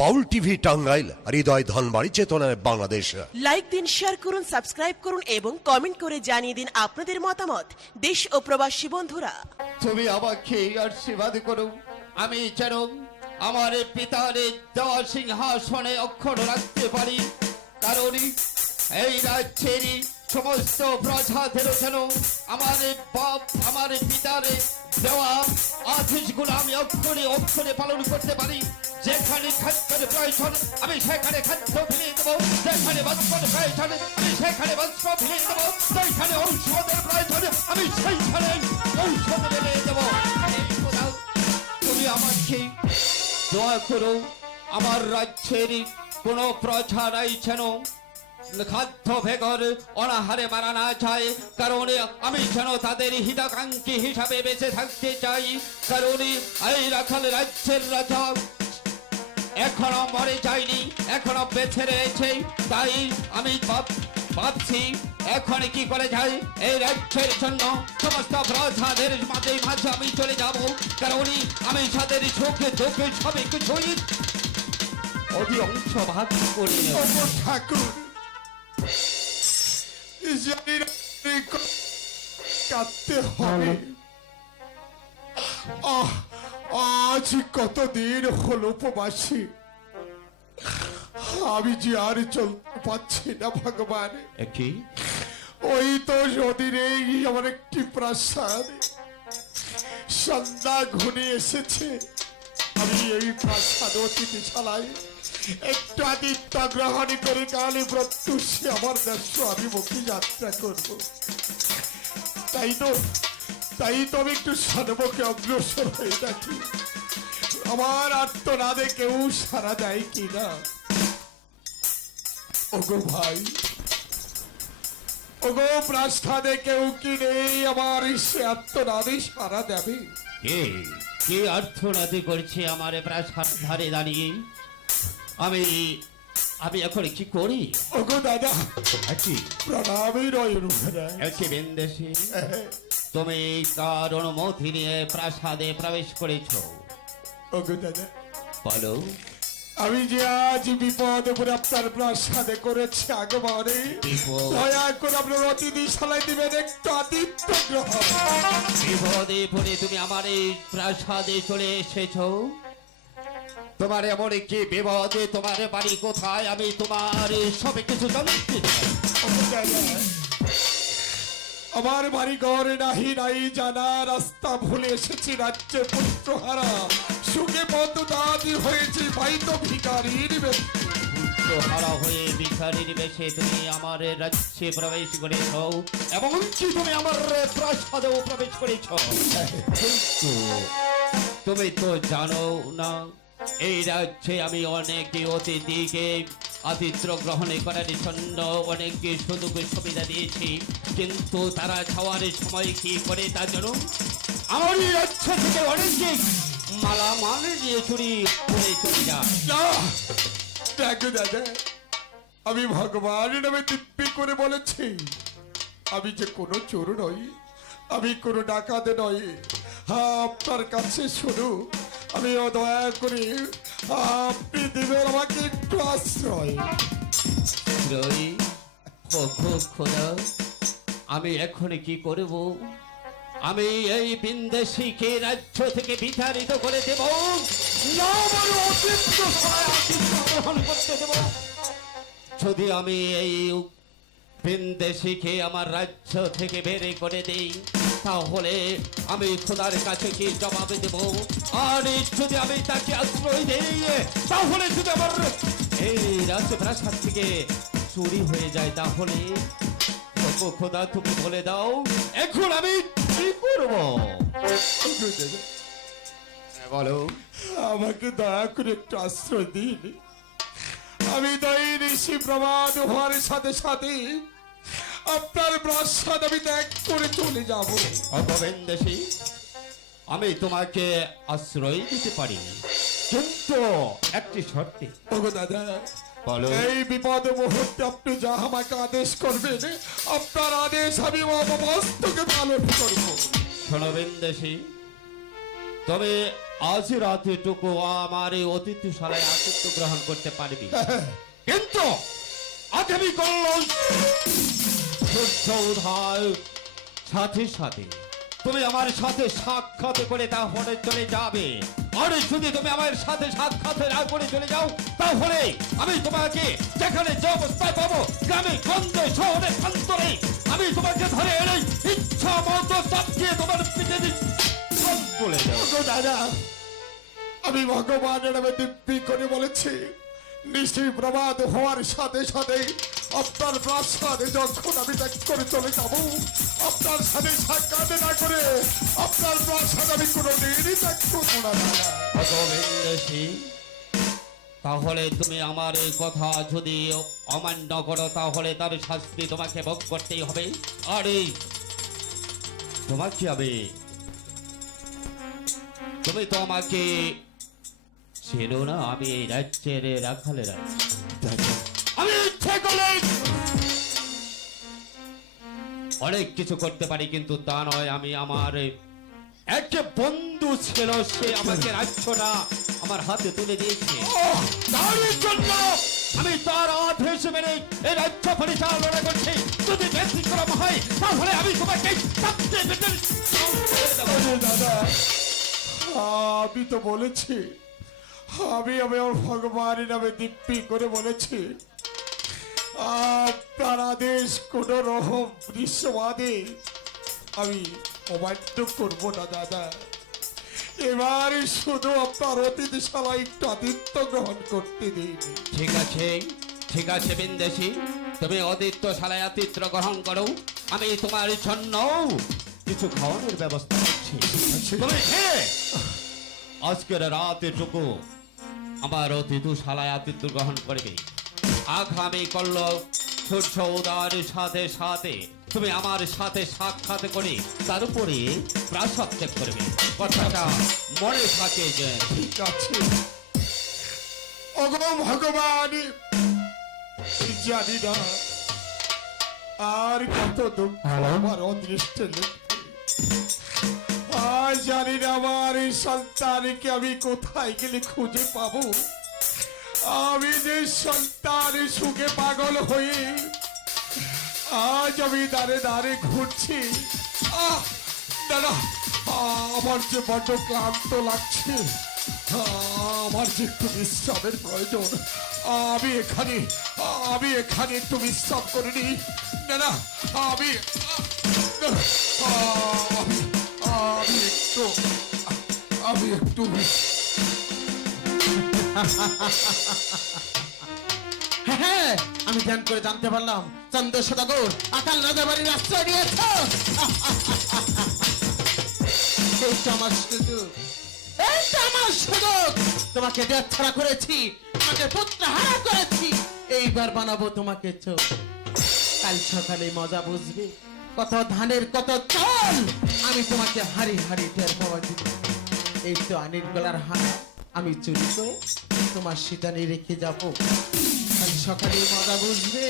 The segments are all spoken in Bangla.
বাউল টিভি টাঙ্গাইল হৃদয় ধনবাড়ি চেতনায় বাংলাদেশ। লাইক দিন শেয়ার করুন সাবস্ক্রাইব করুন এবং কমেন্ট করে জানিয়ে দিন আপনাদের মতামত। দেশ ও প্রবাসী বন্ধুরা। তুমি আমাকে আশীর্বাদ করো। আমি যেন আমার পিতার দেওয়া সিংহাসনে অক্ষর রাখতে পারি। কারণ এই রাজ্যের সমস্ত প্রজাদের যেন আমার বাপ আমার পিতার দেওয়া আদেশগুলো আমি অক্ষরে অক্ষরে পালন করতে পারি। যেখানে খাদ্যের প্রয়োজন, আমি সেখানে খাদ্য ফিরিয়ে দেবো। যেখানে বস্ত্রের প্রয়োজন, আমি সেখানে বস্ত্র ফিরিয়ে দেবো। যেখানে ঔষধের প্রয়োজন, আমি সেইখানে ঔষধ ফিরিয়ে দেবো। তুমি আমাকে দোয়া করো, আমার রাজ্যের কোনো প্রজা নাই যেন খাদ্য ভেগর অনাহারে মারা না যায়। কারণ আমি যেন তাদের হিতাকাঙ্ক্ষী হিসাবে বেঁচে থাকতে চাই। কারণ এই রাখাল রাজ্যের রাজা এখনও মরে যায়নি, এখনও বেঁচে রয়েছে। তাই আমি ভাব- ভাবছি, এখন কি করে যাই? এই রাজ্যের জন্য সমস্ত প্রজাদের মাঝে মাঝে আমি চলে যাব, কারণ আমি তাদের চোখে চোখে সবে কিছুই অধি অংশ ভাগ করে ঠাকুর কাঁদতে হবে। আজ কতদিন হলো উপবাসী? আমি যে আর চলতে পারছি না ভগবান। কি? ওই তো নদীরেই আমার একটি প্রাসাদ। সন্ধ্যা ঘুরে এসেছে। আমি এই প্রাসাদ অতিথি ছাড়াই একটু আদিত্য গ্রহণ করে কালে প্রত্যুষে আমার দেশ আমি মুখে যাত্রা করব। তাই তো তাই তো আমি একটু সর্বকে অগ্রসর হয়ে থাকি। আমার আত্মনাদে কেউ সারা দেয় কিনা? ওগো ভাই ওগো প্রাসাদে কেউ কি নেই আমার সে আত্মনাদে সারা দেবে? কে কে অর্থনাদি করছে আমার প্রাসাদ ধারে দাঁড়িয়ে? আমি আমি এখন কি করি? ওগো দাদা আছি প্রণামী রয় রূপরায় আছি বিন্দেশি? তুমি কার অনুমতি নিয়ে প্রাসাদে প্রবেশ করেছ? ওগো দাদা বলো আমি যে আজ বিপদ উপরে আপনার প্রাসাদে করেছি আগমনে দয়া করে আপনার অতিথি সালাই দিবেন একটু আদিত্য গ্রহণ। বিপদে পড়ে তুমি আমার এই প্রাসাদে চলে এসেছ। তোমার এমন কি বিপদে তোমার বাড়ি কোথায়? আমি তোমার সবে কিছু জানতে দাদা, আমার বাড়ি ঘরে নাহি নাই জানা রাস্তা ভুলে এসেছি রাজ্যে পুত্রহারা। সুখে পদ দাদি হয়েছে ভাই তো ভিকারির হারা হয়ে ভিখারির বেশে তুমি আমার রাজ্যে প্রবেশ করেছ। এবং কি তুমি আমার প্রাসাদেও প্রবেশ করেছ। তুমি তো জানো না এই রাজ্যে আমি অনেক অতিথিকে আতিথ্য গ্রহণে করার জন্য অনেক সুযোগ সুবিধা দিয়েছি। কিন্তু তারা খাওয়ার সময় কি করে তা জানো? আমার রাজ্য থেকে অনেক মালামাল নিয়ে চুরি করে না দেখো দাদা আমি ভগবান নামে দিব্যি করে বলেছি আমি যে কোনো চোর নই আমি কোনো ডাকাত নই। হ্যাঁ আপনার কাছে শুধু আমি ও দয়া করে আপনি দিবেন আমাকে একটু আশ্রয়। আমি এখন কি করব? আমি এই বিন্দেশিকে রাজ্য থেকে বিতাড়িত করে দেব। গ্রহণ করতে যদি আমি এই বিন্দেশিকে আমার রাজ্য থেকে বেরে করে দেই তাহলে আমি খোদার কাছে কি জবাব দেব? আর যদি আমি তাকে আশ্রয় দেই তাহলে যদি আমার এই রাজপ্রাসাদ থেকে চুরি হয়ে যায় তাহলে খোদা তুমি বলে দাও এখন আমি কি করব বলো। আমাকে দয়া করে একটু আশ্রয় দিন। আমি দই ঋষি প্রমাদ হওয়ার সাথে সাথে আপনার প্রাসাদ আমি ত্যাগ করে চলে যাব। অগবেন্দেশী আমি তোমাকে আশ্রয় দিতে পারি কিন্তু একটি শর্তে। ওগো দাদা এই বিপদ মুহূর্তে আপনি যা আমাকে আদেশ করবেন আপনার আদেশ আমি অবমস্তকে পালন করব। শোনো বিন্দেশী তবে আজ রাতেটুকু আমার এই অতিথিশালায় আতিথ্য গ্রহণ করতে পারবি। কিন্তু আগামী কাল সূর্য উদয় সাথে সাথে। তুমি আমার সাথে সাক্ষাৎ করে তা তাহলে চলে যাবে। আর যদি তুমি আমার সাথে সাক্ষাৎ না করে চলে যাও, তাহলে আমি তোমাকে যেখানে যে অবস্থায় পাবো, গ্রামে, গঞ্জে, শহরে, অন্তরে, আমি তোমাকে ধরে এনে ইচ্ছা মতো চাপিয়ে তোমার পিঠে দাদা, আমি ভগবানের নামে দিব্যি করে বলেছি, নিশ্চয়ই প্রবাদ হওয়ার সাথে সাথে আপনার প্রাসাদে যখন আমি করে চলে যাব। আপনার সাথে না করে আপনার প্রাসাদ আমি কোনো দিনই ত্যাগ করব না তাহলে তুমি আমার এই কথা যদি অমান্য করো, তাহলে তার শাস্তি তোমাকে ভোগ করতেই হবে। আর আরে তোমাকে হবে? তুমি তো আমাকে ছেড়ো না, আমি এই রাজ্যের রাখালে আমি অনেক কিছু করতে পারি কিন্তু তা নয় আমি আমার এক যে বন্ধু ছিল সে আমাকে রাজ্যটা আমার হাতে তুলে দিয়েছে। তার জন্য আমি তার আদেশ মেনে এই রাজ্য পরিচালনা করছি। যদি ব্যতিক্রম হয় তাহলে আমি তোমাকে দাদা আমি তো বলেছি আমি আমি আমার ভগবানের নামে দিব্যি করে বলেছি। আপনার আদেশ কোন রকম দৃশ্যবাদে আমি অবাধ্য করব না দাদা। এবার শুধু আপনার অতিথিশালায় একটু আদিত্য গ্রহণ করতে দিইনি ঠিক আছে ঠিক আছে বিন্দেশি। তুমি অদিত্য শালায় আতিথ্য গ্রহণ করো। আমি তোমার জন্য কিছু খাওয়ানোর ব্যবস্থা করছি। তুমি খেয়ে আজকের রাতেটুকু আমার অতিথি শালায় আতিথ্য গ্রহণ করবে। আগামী কল্ল সূর্য উদয়ের সাথে সাথে। তুমি আমার সাথে সাক্ষাৎ করে তার উপরে প্রাসাদ ত্যাগ করবে। কথাটা মনে থাকে যে ঠিক আছে। অগম ভগবান জানি না আর কত দুঃখ আমার অদৃষ্টে আর জানি না আমার এই সন্তানকে আমি কোথায় গেলে খুঁজে পাবো। আমি যে সন্তান সুখে পাগল হয়ে আজ আমি দাঁড়ে দাঁড়ে ঘুরছি। আহ দাদা আমার যে বড্ড ক্লান্ত লাগছে। আমার যে একটু বিশ্রামের প্রয়োজন। আমি এখানে আমি এখানে একটু বিশ্রাম করে নিই। না আমি আমি একটু আমি একটু হ্যাঁ, হ্যাঁ আমি ধ্যান করে জানতে পারলাম, চন্দ্র সদাগর আকাল রাজা বাড়ির আশ্রয় নিয়েছ। তোমাকে দেশ ছাড়া করেছি, তোমাকে পুত্র হারা করেছি, এইবার বানাবো তোমাকে চোখ। কাল সকালে মজা বুঝবে, কত ধানের, কত চাল, আমি তোমাকে হাড়ি হারি টের পাওয়া দিব এই তো আনির গলার হাড় আমি চুরি করে তোমার সিটানে রেখে যাব। কাল সকালে মজা বুঝবে।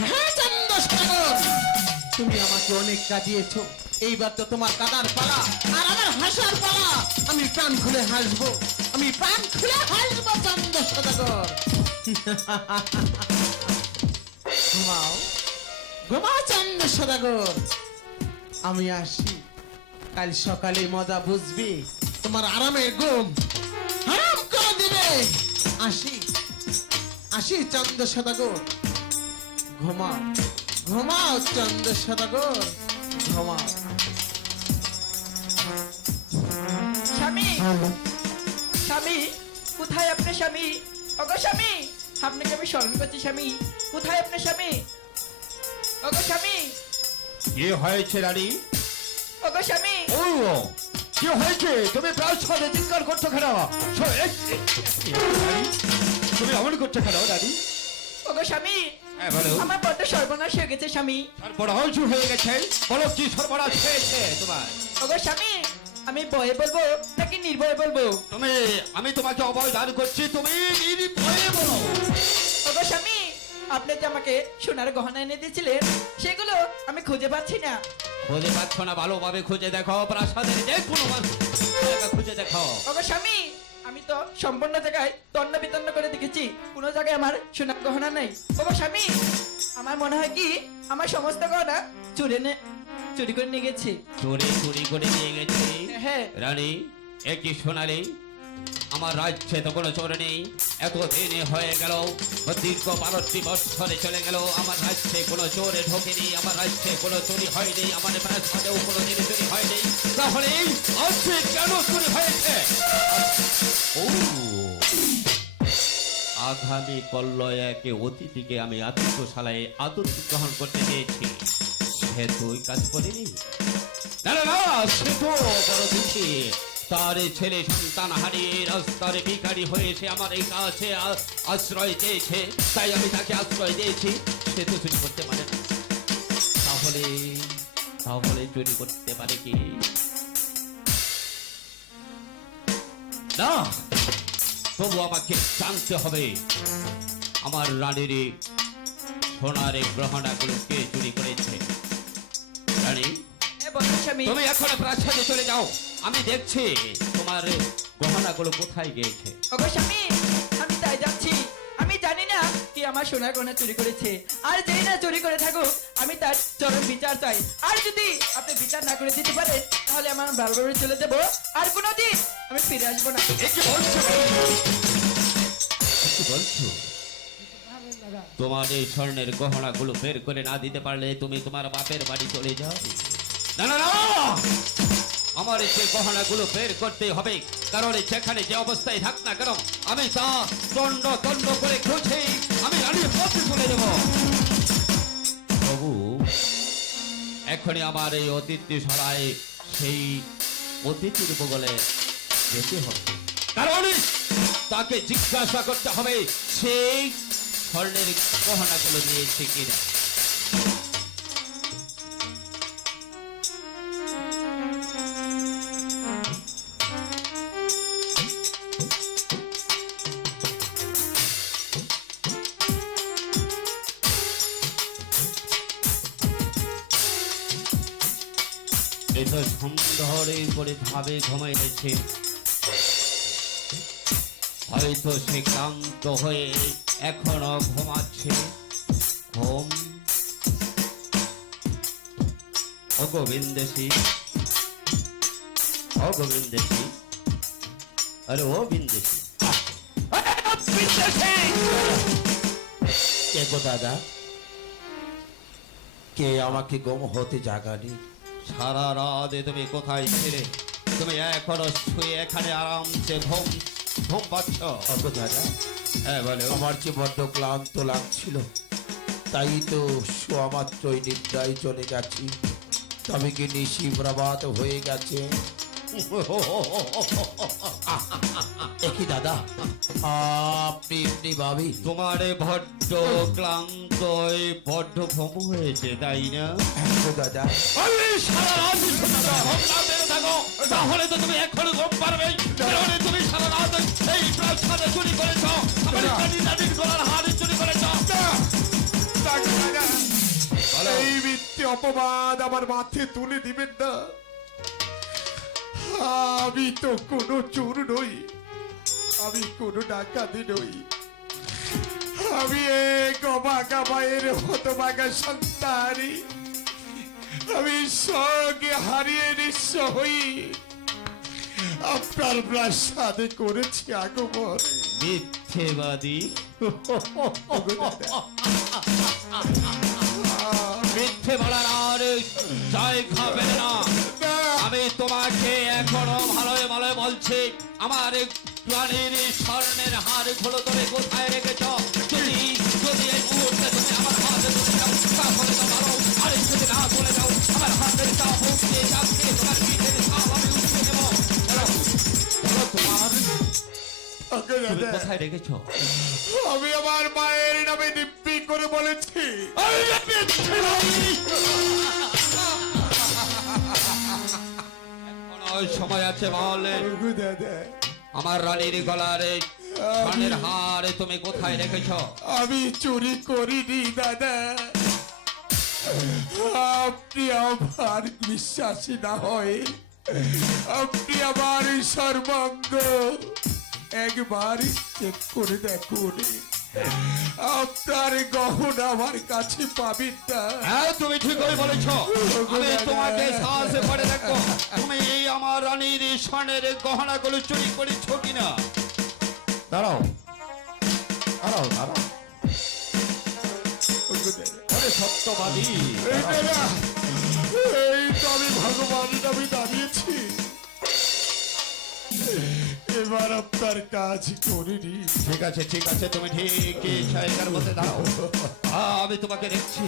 হ্যাঁ, তুমি আমাকে অনেক কাঁদিয়েছো। এইবার তো তোমার কাদার পালা আর আমার হাসার পালা। আমি প্রাণ খুলে হাসবো আমি প্রাণ খুলে হাসবো চন্দ্র সদাগর ঘুমাও। ঘুমাও চন্দ্র সদাগর আমি আসি। কাল সকালে মজা বুঝবি। তোমার আরামের ঘুম। হারাম করে দিবে। আসি আসি চন্দ্র সদাগর। ঘুমাও ঘুমাও চন্দ্র সদাগর। ঘুমাও। স্বামী স্বামী কোথায় আপনার স্বামী? ওগো স্বামী আপনাকে আমি স্মরণ করছি স্বামী। কোথায় আপনার স্বামী? ওগো স্বামী। কি হয়েছে রানী ওগো স্বামী ও কি হয়েছে? তুমি প্রাসাদে চিৎকার করছ রানী, তুমি অমন করছ কেন রানী ওগো স্বামী হ্যাঁ, আমার বড্ড সর্বনাশ হয়ে গেছে স্বামী। সর্বনাশ হয়ে গেছে? বলো কি সর্বনাশ হয়েছে তোমার? ওগো স্বামী আমি বয়ে বলব নাকি নির্ভয়ে বলব? তুমি আমি তোমাকে অভয় দান করছি তুমি নির্ভয়ে বলো। ওগো স্বামী আপনি যে আমাকে সোনার গহনা এনে দিয়েছিলেন সেগুলো আমি খুঁজে পাচ্ছি না। খুঁজে পাচ্ছ না ভালোভাবে খুঁজে দেখো প্রাসাদের যে কোনো খুঁজে দেখো। ওগো স্বামী আমি তো সম্পূর্ণ জায়গায় তন্ন বিতন্ন করে দেখেছি। কোনো জায়গায় আমার সোনার গহনা নেই। ওগো স্বামী আমার মনে হয় কি আমার সমস্ত গহনা চুরি নে চুরি করে নিয়ে গেছে। চুরি চুরি করে নিয়ে গেছে। হ্যাঁ। রানী একই সোনালি? আমার রাজ্যে তো কোনো চোর নেই। এত দিনে হয়ে গেল, দীর্ঘ বারোটি বছরে চলে গেল। আমার রাজ্যে কোনো চোরে ঢোকেনি, আমার রাজ্যে কোনো চুরি হয়নি, আমার প্রাসাদেও কোনো দিনে চুরি হয়নি। তাহলে আজকে কেন চুরি হয়েছে? আগামী কল্লয়াকে অতিথিকে আমি আত্মশালায় আদর গ্রহণ করতে চেয়েছি। সে তুই কাজ করিনি? না না সে তো বড় দুঃখী তার ছেলে সন্তান হারিয়ে রাস্তার ভিখারি হয়েছে আমার এই কাছে আশ্রয় চেয়েছে। তাই আমি তাকে আশ্রয় দিয়েছি। সে তো চুরি করতে পারে না। তাহলে তাহলে চুরি করতে পারে কি? না তবু আমাকে জানতে হবে আমার রানীর সোনার এই গ্রহণাগুলো কে চুরি করেছে? রানী তুমি এখন প্রাসাদে চলে যাও। আমি দেখছি তোমার গহনাগুলো কোথায় গিয়েছে। ওগো স্বামী আমি তাই যাচ্ছি। আমি জানি না কি আমার সোনার গহনা চুরি করেছে। আর যেই না চুরি করে থাকুক আমি তার চরম বিচার চাই। আর যদি আপনি বিচার না করে দিতে পারেন তাহলে আমার বারবার চলে যাব। আর কোনোদিন আমি ফিরে আসব না। কি বলছো? কি বলছো? তোমার এই স্বর্ণের গহনাগুলো বের করে না দিতে পারলে তুমি তোমার বাপের বাড়ি চলে যাও। না না না! আমার এই গহনাগুলো বের করতে হবে, কারণ যেখানে যে অবস্থায় থাক না কেন, আমি তা দণ্ড দণ্ড করে খুঁজে, আমি রানীর পথে চলে যাব প্রভু এখনই আমার এই অতিথিশালায় সেই অতিথির বগলে যেতে হবে। কারণ তাকে জিজ্ঞাসা করতে হবে, সেই স্বর্ণের গহনাগুলো নিয়েছে কিনা। এই তো করে ভাবে ঘুমাইছে হয়তো সে ক্লান্ত হয়ে এখনও ঘুমাচ্ছে। ঘুম। ও গোবিন্দেশি ও গোবিন্দেশি আরে ও বিন্দেশি কে গো দাদা? কে আমাকে গম হতে জাগানি? সারা রাতে তুমি কোথায় ছিলে? তুমি এখনও শুয়ে এখানে আরামসে ঘুম ঘুম পাচ্ছ? দাদা হ্যাঁ বলে। আমার যে বড্ড ক্লান্ত লাগছিল তাই তো শোয়া মাত্রই নিদ্রায় চলে যাচ্ছি তবে কি নিশি প্রভাত হয়ে গেছে? একই দাদা? আপনি এমনি ভাবি তোমার বড্ড ক্লান্ত বড্ড ঘুম হয়েছে তাই না? হ্যাঁ দাদা। আমি সারা রাত ঘুম না পেরে থাকো। তাহলে তো তুমি এখনও ঘুম পারবে কারণ তুমি সারা রাত এই প্রাসাদে চুরি করেছ। আমার কানি দাদির গলার হাড়ি চুরি করেছ। এই মিথ্যে অপবাদ আমার মাথে তুলে দিবেন না। আমি তো কোনো চোর নই। আমি কোনো ডাকাতি নই। আমি অবাগা মায়ের হতবাগা সন্তানি আমি সঙ্গে হারিয়ে নিঃস্ব হই। আপনার প্রাসাদে করেছি আগমন। মিথ্যেবাদী। মিথ্যে বলার আর জয় খাবে না। আমি তোমাকে এখনও ভালোই ভালো বলছি। আমার প্রাণীর স্বর্ণের হারগুলো তুমি কোথায় রেখেছ? যদি যদি এই মুহূর্তে তুমি আমার হাতে তুলে যাও তাহলে তো ভালো আর যদি না তুলে যাও আমার হাতের চাপ উঠিয়ে চাপকে তোমার পিঠের চাপ আমি উঠিয়ে দেবো। বলো, বলো তোমার। কোথায় রেখেছ? আমি আমার মায়ের নামে দিব্যি করে বলেছি। সময় আছে বলে। দাদা। আমার রানীর গলার কানের হারে তুমি কোথায় রেখেছ? আমি চুরি করিনি, দাদা। আপনি আমার বিশ্বাসী না হয়। আপনি আমার সর্বাঙ্গ। একবার চেক করে দেখুন। আপনার গহনা আমার কাছে পাবেন না হ্যাঁ তুমি ঠিকই বলেছ। আমি তোমাকে সাহসে পড়ে দেখো তুমি এই আমার রানীর স্বর্ণের গহনাগুলো চুরি করেছ কিনা? দাঁড়াও। দাঁড়াও দাঁড়াও। সত্যবাদী। এই তো আমি ভগবান নামে দাঁড়িয়েছি এবার আপনার কাজ করিনি ঠিক আছে ঠিক আছে তুমি ঠিক আমি তোমাকে দেখছি।